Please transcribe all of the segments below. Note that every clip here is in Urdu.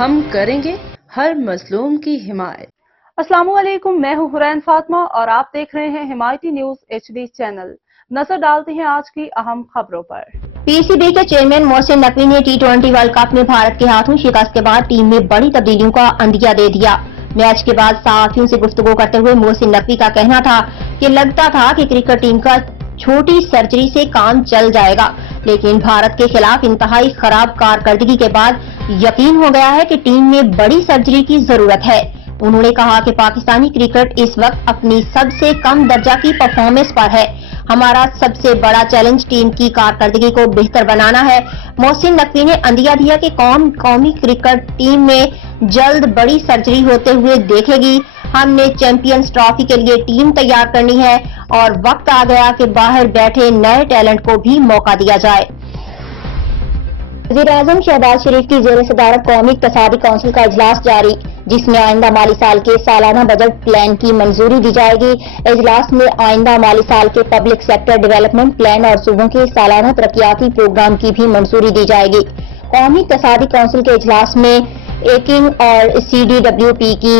ہم کریں گے ہر مظلوم کی حمایت۔ السلام علیکم، میں ہوں حرین فاطمہ اور آپ دیکھ رہے ہیں حمایتی نیوز HD چینل۔ نظر ڈالتے ہیں آج کی اہم خبروں پر۔ PCB کے چیئرمین محسن نقوی نے T20 ورلڈ کپ میں بھارت کے ہاتھوں شکست کے بعد ٹیم میں بڑی تبدیلیوں کا عندیہ دے دیا۔ میچ کے بعد صحافیوں سے گفتگو کرتے ہوئے محسن نقوی کا کہنا تھا کہ لگتا تھا کہ کرکٹ ٹیم کا چھوٹی سرجری سے کام چل جائے گا، لیکن بھارت کے خلاف انتہائی خراب کارکردگی کے بعد یقین ہو گیا ہے کہ ٹیم میں بڑی سرجری کی ضرورت ہے۔ انہوں نے کہا کہ پاکستانی کرکٹ اس وقت اپنی سب سے کم درجہ کی پرفارمنس پر ہے۔ ہمارا سب سے بڑا چیلنج ٹیم کی کارکردگی کو بہتر بنانا ہے۔ محسن نقوی نے عندیہ دیا کہ قومی کرکٹ ٹیم میں جلد بڑی سرجری ہوتے ہوئے دیکھے گی۔ ہم نے چیمپئنز ٹرافی کے لیے ٹیم تیار کرنی ہے اور وقت آ گیا کہ باہر بیٹھے نئے ٹیلنٹ کو بھی موقع دیا جائے۔ وزیراعظم شہباز شریف کی زیر صدارت قومی اقتصادی کونسل کا اجلاس جاری، جس میں آئندہ مالی سال کے سالانہ بجٹ پلان کی منظوری دی جائے گی۔ اجلاس میں آئندہ مالی سال کے پبلک سیکٹر ڈیولپمنٹ پلان اور صوبوں کے سالانہ ترقیاتی پروگرام کی بھی منظوری دی جائے گی۔ قومی اقتصادی کونسل کے اجلاس میں ایکنگ اور CDWP کی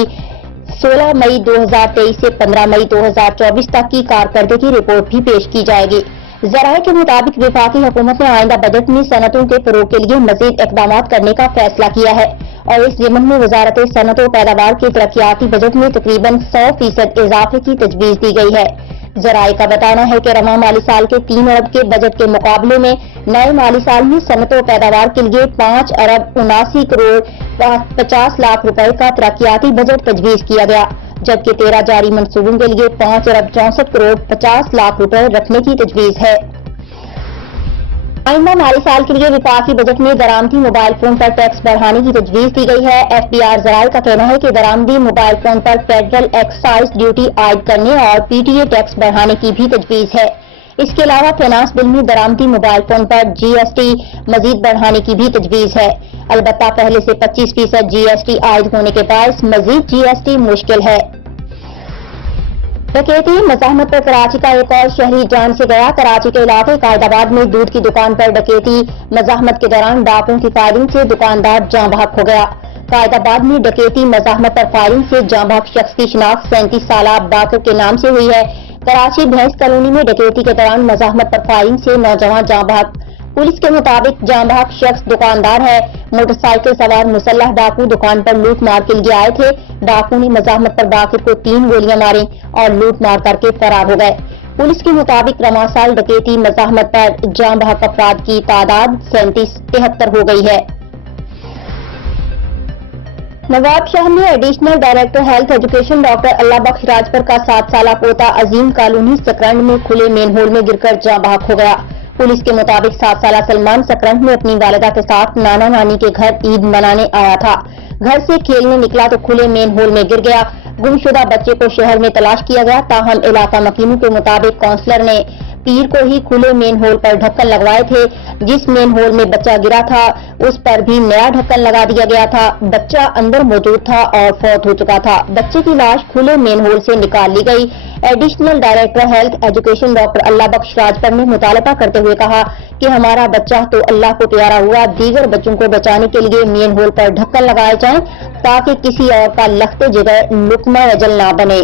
16 مئی 2023 سے 15 مئی 2024 تک کی کارکردگی رپورٹ بھی پیش کی جائے گی۔ ذرائع کے مطابق وفاقی حکومت نے آئندہ بجٹ میں صنعتوں کے فروغ کے لیے مزید اقدامات کرنے کا فیصلہ کیا ہے اور اس ضمن میں وزارت صنعت و پیداوار کے ترقیاتی بجٹ میں تقریباً 100% اضافے کی تجویز دی گئی ہے۔ ذرائع کا بتانا ہے کہ رواں مالی سال کے 3 ارب کے بجٹ کے مقابلے میں نئے مالی سال میں صنعت و پیداوار کے لیے 5 ارب 79 کروڑ 50 لاکھ روپے کا ترقیاتی بجٹ تجویز کیا گیا، جبکہ 13 جاری منصوبوں کے لیے 5 ارب 64 کروڑ 50 لاکھ روپے رکھنے کی تجویز ہے۔ آئندہ مالی سال کے لیے وفاقی بجٹ میں درآمدی موبائل فون پر ٹیکس بڑھانے کی تجویز دی گئی ہے۔ FBR ذرائع کا کہنا ہے کہ درآمدی موبائل فون پر فیڈرل ایکسائز ڈیوٹی عائد کرنے اور PTA ٹیکس بڑھانے کی بھی تجویز ہے۔ اس کے علاوہ فائنانس بل میں درآمدی موبائل فون پر GST مزید بڑھانے کی بھی تجویز ہے، البتہ پہلے سے 25% GST عائد ہونے کے باعث مزید GST مشکل ہے۔ ڈکیتی مزاحمت پر کراچی کا ایک اور شہری جان سے گیا۔ کراچی کے علاقے قائد آباد میں دودھ کی دکان پر ڈکیتی مزاحمت کے دوران ڈاکوؤں کی فائرنگ سے دکاندار جاں بحق ہو گیا۔ قائد آباد میں ڈکیتی مزاحمت پر فائرنگ سے جاں بحق شخص کی شناخت 37 سالہ باقر کے نام سے ہوئی ہے۔ کراچی بھینس کالونی میں ڈکیتی کے دوران مزاحمت پر فائرنگ سے نوجوان جاں بحق۔ پولیس کے مطابق جاں بحق شخص دکاندار ہے۔ موٹر سائیکل سوار مسلح ڈاکو دکان پر لوٹ مار کے لیے آئے تھے۔ ڈاکو نے مزاحمت پر باقر کو 3 گولیاں ماریں اور لوٹ مار کر کے فرار ہو گئے۔ پولیس کے مطابق رواں سال ڈکیتی مزاحمت پر جاں بحق افراد کی تعداد 73 ہو گئی ہے۔ نواب شاہ نے additional director health education doctor Allah Bakhsh Rajpar کا 7 سالہ پوتا عظیم کالونی سکرنڈ میں کھلے مین ہول میں گر کر جاں بحق ہو گیا۔ پولیس کے مطابق 7 سالہ سلمان سکرنڈ میں اپنی والدہ کے ساتھ نانا نانی کے گھر عید منانے آیا تھا۔ گھر سے کھیلنے نکلا تو کھلے مین ہول میں گر گیا۔ گمشدہ بچے کو شہر میں تلاش کیا گیا، تاہم علاقہ مکینوں کے مطابق کونسلر نے پیر کو ہی کھلے مین ہول پر ڈھکن لگوائے تھے۔ جس مین ہول میں بچہ گرا تھا اس پر بھی نیا ڈھکن لگا دیا گیا تھا۔ بچہ اندر موجود تھا اور فوت ہو چکا تھا۔ بچے کی لاش کھلے مین ہول سے نکال لی گئی۔ Additional director health education doctor Allah Bakhsh Rajpar نے مطالبہ کرتے ہوئے کہا کہ ہمارا بچہ تو اللہ کو پیارا ہوا، دیگر بچوں کو بچانے کے لیے مین ہول پر ڈھکن لگائے جائیں تاکہ کسی اور کا لخت جگر لقمہ اجل نہ بنے۔